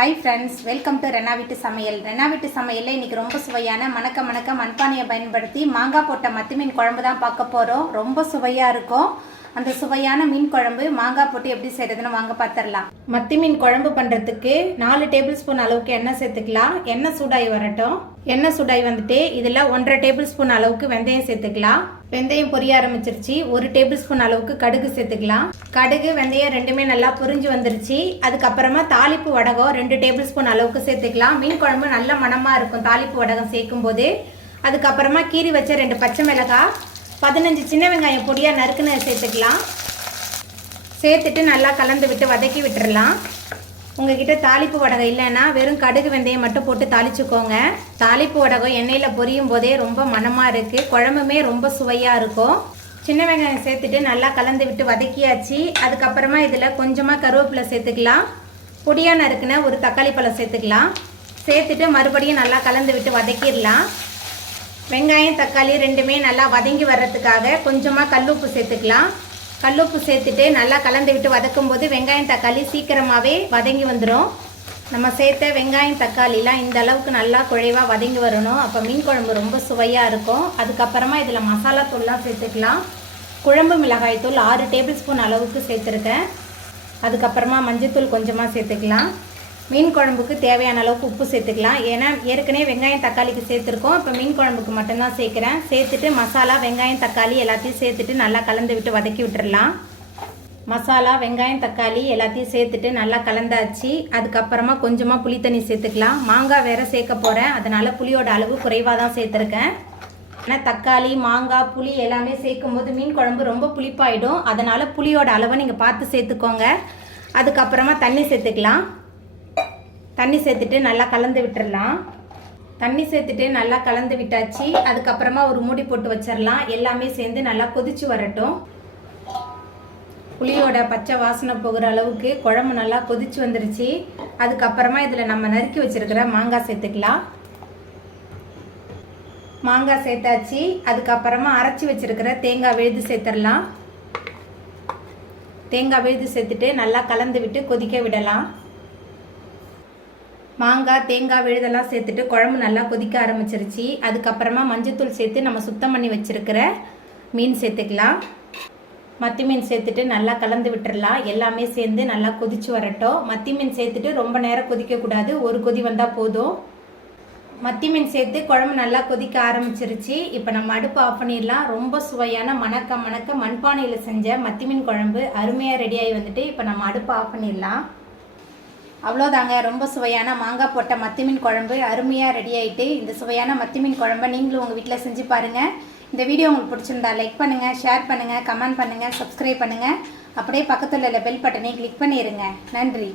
Hi friends, welcome to Renna வீட்டு சமையல். ரென்னா வீட்டு சமையலில் இன்றைக்கி ரொம்ப சுவையான மணக்க மண்பானையை பயன்படுத்தி மாங்காய் போட்ட மத்தி மீன் குழம்பு தான் பார்க்க போகிறோம். ரொம்ப சுவையாக இருக்கும். அந்த சுவையான மீன் குழம்பு மாங்காய் போட்டு எப்படி செய்கிறதுன்னு வாங்க பார்த்துடலாம். மத்தி மீன் குழம்பு பண்ணுறதுக்கு 4 டேபிள் ஸ்பூன் அளவுக்கு எண்ணெய் சேர்த்துக்கலாம். எண்ணெய் சூடாகி வரட்டும். எண்ணெய் சூடாகி வந்துட்டு இதில் 1.5 டேபிள் ஸ்பூன் அளவுக்கு வெந்தயம் சேர்த்துக்கலாம். வெந்தயம் பொரிய ஆரம்பிச்சிருச்சு. 1 டேபிள் ஸ்பூன் அளவுக்கு கடுகு சேர்த்துக்கலாம். கடுகு வெந்தயம் ரெண்டுமே நல்லா பொரிஞ்சு வந்துருச்சு. அதுக்கப்புறமா தாளிப்பு வடகம் 2 டேபிள் ஸ்பூன் அளவுக்கு சேர்த்துக்கலாம். மீன் குழம்பு நல்ல மணமாக இருக்கும் தாளிப்பு வடகம் சேர்க்கும் போது. அதுக்கப்புறமா கீறி வச்ச 2 பச்சை மிளகாய், 15 சின்ன வெங்காயம் பொடியாக நறுக்குன்னு சேர்த்துக்கலாம். சேர்த்துட்டு நல்லா கலந்து விட்டு வதக்கி விட்டுடலாம். உங்ககிட்ட தாளிப்பு வடகம் இல்லைன்னா வெறும் கடுகு வெந்தயம் மட்டும் போட்டு தாளிச்சுக்கோங்க. தாளிப்பு வடகம் எண்ணெயில் பொரியும் போதே ரொம்ப மணமாக இருக்குது. குழம்புமே ரொம்ப சுவையாக இருக்கும். சின்ன வெங்காயம் சேர்த்துட்டு நல்லா கலந்து விட்டு வதக்கியாச்சு. அதுக்கப்புறமா இதில் கொஞ்சமாக கருவேப்பிலை சேர்த்துக்கலாம். பொடியாக நறுக்குன ஒரு தக்காளி பழம் சேர்த்துக்கலாம். சேர்த்துட்டு மறுபடியும் நல்லா கலந்து விட்டு வதக்கிடலாம். வெங்காயம் தக்காளி ரெண்டுமே நல்லா வதங்கி வர்றதுக்காக கொஞ்சமாக கல்லுப்பு சேர்த்துக்கலாம். கல்லுப்பு சேர்த்துட்டு நல்லா கலந்து விட்டு வதக்கும் போது வெங்காயம் தக்காளி சீக்கிரமாகவே வதங்கி வந்துடும். நம்ம சேர்த்த வெங்காயம் தக்காளிலாம் இந்த அளவுக்கு நல்லா குழைவாக வதங்கி வரணும். அப்போ மீன் குழம்பு ரொம்ப சுவையாக இருக்கும். அதுக்கப்புறமா இதில் மசாலா தூள்லாம் சேர்த்துக்கலாம். குழம்பு மிளகாய் தூள் 6 டேபிள் ஸ்பூன் அளவுக்கு சேர்த்துருக்கேன். அதுக்கப்புறமா மஞ்சத்தூள் கொஞ்சமாக சேர்த்துக்கலாம். மீன் குழம்புக்கு தேவையான அளவுக்கு உப்பு சேர்த்துக்கலாம். ஏன்னா ஏற்கனவே வெங்காயம் தக்காளிக்கு சேர்த்துருக்கோம். இப்போ மீன் குழம்புக்கு மட்டும்தான் சேர்க்குறேன். சேர்த்துட்டு மசாலா வெங்காயம் தக்காளி எல்லாத்தையும் சேர்த்துட்டு நல்லா கலந்து விட்டு வதக்கி விட்டுடலாம். மசாலா வெங்காயம் தக்காளி எல்லாத்தையும் சேர்த்துட்டு நல்லா கலந்தாச்சு. அதுக்கப்புறமா கொஞ்சமாக புளி தண்ணி சேர்த்துக்கலாம். மாங்காய் வேறு சேர்க்க போகிறேன், அதனால் புளியோட அளவு குறைவாக தான் சேர்த்துருக்கேன். ஆனால் தக்காளி மாங்காய் புளி எல்லாமே சேர்க்கும் போது மீன் குழம்பு ரொம்ப புளிப்பாயிடும். அதனால் புளியோட அளவை நீங்கள் பார்த்து சேர்த்துக்கோங்க. அதுக்கப்புறமா தண்ணி சேர்த்துக்கலாம். தண்ணி சேர்த்துட்டு நல்லா கலந்து விட்டுடலாம். தண்ணி சேர்த்துட்டு நல்லா கலந்து விட்டாச்சு. அதுக்கப்புறமா ஒரு மூடி போட்டு வச்சிடலாம். எல்லாமே சேர்ந்து நல்லா கொதிச்சு வரட்டும். புளியோட பச்சை வாசனை போகிற அளவுக்கு குழம்பு நல்லா கொதிச்சு வந்துருச்சு. அதுக்கப்புறமா இதில் நம்ம நறுக்கி வச்சிருக்கிற மாங்காய் சேர்த்துக்கலாம். மாங்காய் சேர்த்தாச்சு. அதுக்கப்புறமா அரைச்சி வச்சிருக்கிற தேங்காய் விழுது சேர்த்துடலாம். தேங்காய் விழுது சேர்த்துட்டு நல்லா கலந்து விட்டு கொதிக்க விடலாம். மாங்காய் தேங்காய் விழுதெல்லாம் சேர்த்துட்டு குழம்பு நல்லா கொதிக்க ஆரம்பிச்சிருச்சு. அதுக்கப்புறமா மஞ்சத்தூள் சேர்த்து நம்ம சுத்தம் பண்ணி வச்சுருக்கிற மீன் சேர்த்துக்கலாம். மத்தி மீன் சேர்த்துட்டு நல்லா கலந்து விட்டுடலாம். எல்லாமே சேர்ந்து நல்லா கொதிச்சு வரட்டும். மத்தி மீன் சேர்த்துட்டு ரொம்ப நேரம் கொதிக்கக்கூடாது, ஒரு கொதி வந்தால் போதும். மத்தி மீன் சேர்த்து குழம்பு நல்லா கொதிக்க ஆரம்பிச்சிருச்சு. இப்போ நம்ம அடுப்பு ஆஃப் பண்ணிடலாம். ரொம்ப சுவையான மணக்க மண்பானையில் செஞ்ச மத்தி மீன் குழம்பு அருமையாக ரெடியாகி வந்துட்டு இப்போ நம்ம அடுப்பு ஆஃப் பண்ணிடலாம். அவ்வளோதாங்க, ரொம்ப சுவையான மாங்காய் போட்ட மத்தி மீன் குழம்பு அருமையாக ரெடி ஆகிட்டு. இந்த சுவையான மத்தி மீன் குழம்பை நீங்களும் உங்கள் வீட்டில் செஞ்சு பாருங்கள். இந்த வீடியோ உங்களுக்கு பிடிச்சிருந்தா லைக் பண்ணுங்கள், ஷேர் பண்ணுங்கள், கமெண்ட் பண்ணுங்கள், சப்ஸ்கிரைப் பண்ணுங்கள். அப்படியே பக்கத்தில் உள்ள பெல் பட்டனை கிளிக் பண்ணிடுங்க. நன்றி.